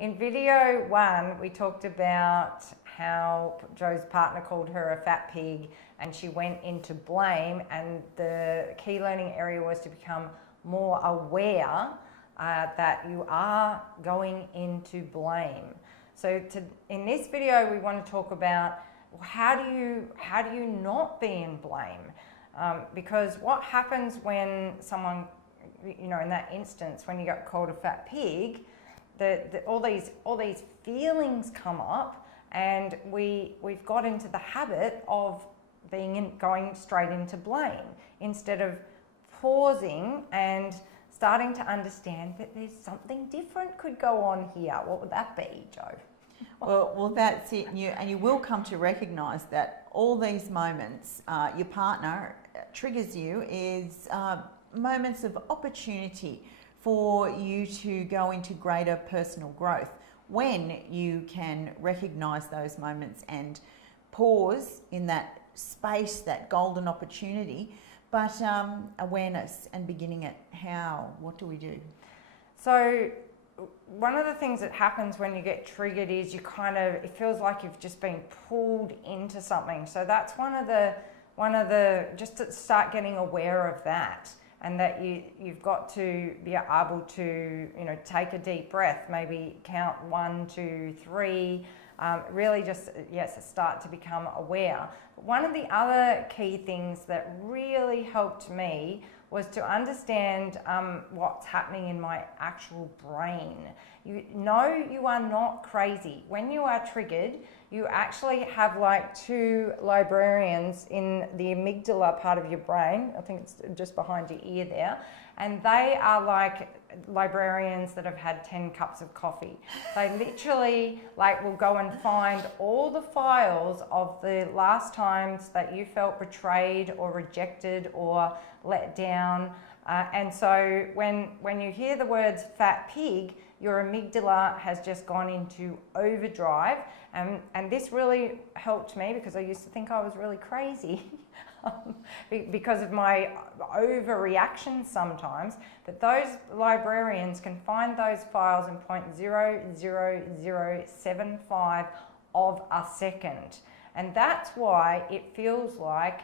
In video 1, we talked about how Joe's partner called her a fat pig and she went into blame, and the key learning area was to become more aware that you are going into blame. So in this video, we want to talk about how do you not be in blame? Because what happens when someone, in that instance, when you got called a fat pig, all these feelings come up, and we've got into the habit of going straight into blame instead of pausing and starting to understand that there's something different could go on here. What would that be, Joe? Well, that's it. And you will come to recognise that all these moments your partner triggers you is moments of opportunity for you to go into greater personal growth when you can recognise those moments and pause in that space, that golden opportunity. But awareness and beginning it, what do we do? So one of the things that happens when you get triggered is it feels like you've just been pulled into something. So that's one of the just to start getting aware of that, and that you've got to be able to, take a deep breath, maybe count 1, 2, 3, really just, start to become aware. One of the other key things that really helped me was to understand what's happening in my actual brain. You are not crazy. When you are triggered, you actually have like 2 librarians in the amygdala part of your brain. I think it's just behind your ear there. And they are like librarians that have had 10 cups of coffee. They literally will go and find all the files of the last times that you felt betrayed or rejected or let down. And so when you hear the words fat pig, your amygdala has just gone into overdrive. And this really helped me because I used to think I was really crazy because of my overreaction sometimes. But those librarians can find those files in 0.00075 of a second. And that's why it feels like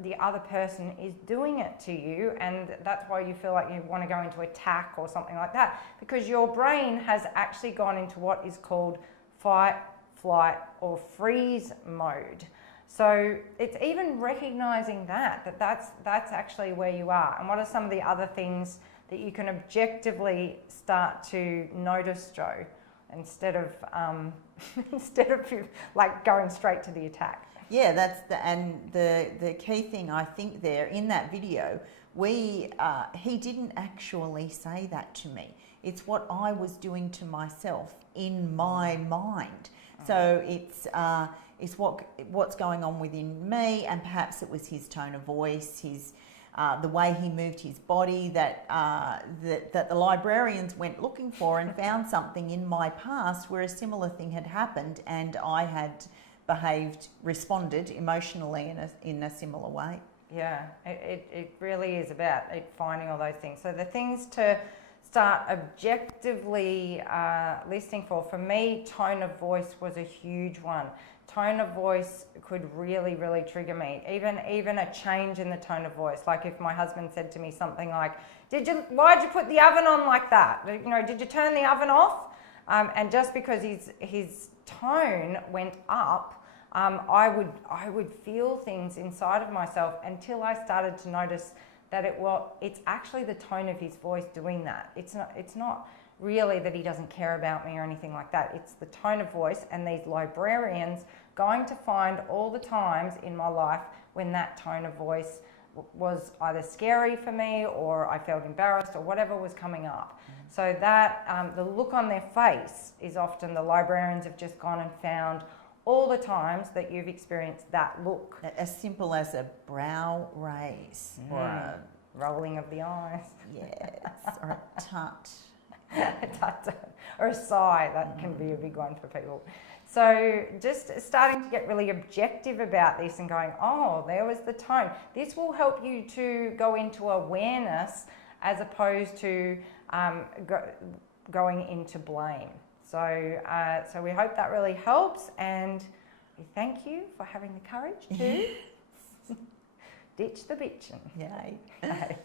the other person is doing it to you, and that's why you feel like you want to go into attack or something like that, because your brain has actually gone into what is called fight, flight, or freeze mode. So it's even recognizing that's actually where you are. And what are some of the other things that you can objectively start to notice, Joe, instead of going straight to the attack? Yeah, that's the key thing, I think, there in that video. He didn't actually say that to me. It's what I was doing to myself in my mind. So it's what's going on within me, and perhaps it was his tone of voice, the way he moved his body that the librarians went looking for and found something in my past where a similar thing had happened, and I had responded emotionally in a similar way. Yeah, it really is about finding all those things. So the things to start objectively listening for me, tone of voice was a huge one. Tone of voice could really, really trigger me. Even a change in the tone of voice. Like if my husband said to me something like, why'd you put the oven on like that? Did you turn the oven off? And just because his tone went up, I would feel things inside of myself until I started to notice that it's actually the tone of his voice doing that. It's not really that he doesn't care about me or anything like that. It's the tone of voice, and these librarians going to find all the times in my life when that tone of voice was either scary for me or I felt embarrassed or whatever was coming up. So that the look on their face is often the librarians have just gone and found all the times that you've experienced that look. As simple as a brow raise or a rolling of the eyes. Yes, or a tut. Or a sigh, that can be a big one for people. So just starting to get really objective about this and going, oh, there was the tone. This will help you to go into awareness as opposed to going into blame. So, so we hope that really helps, and we thank you for having the courage to ditch the bitching. Yay. Okay.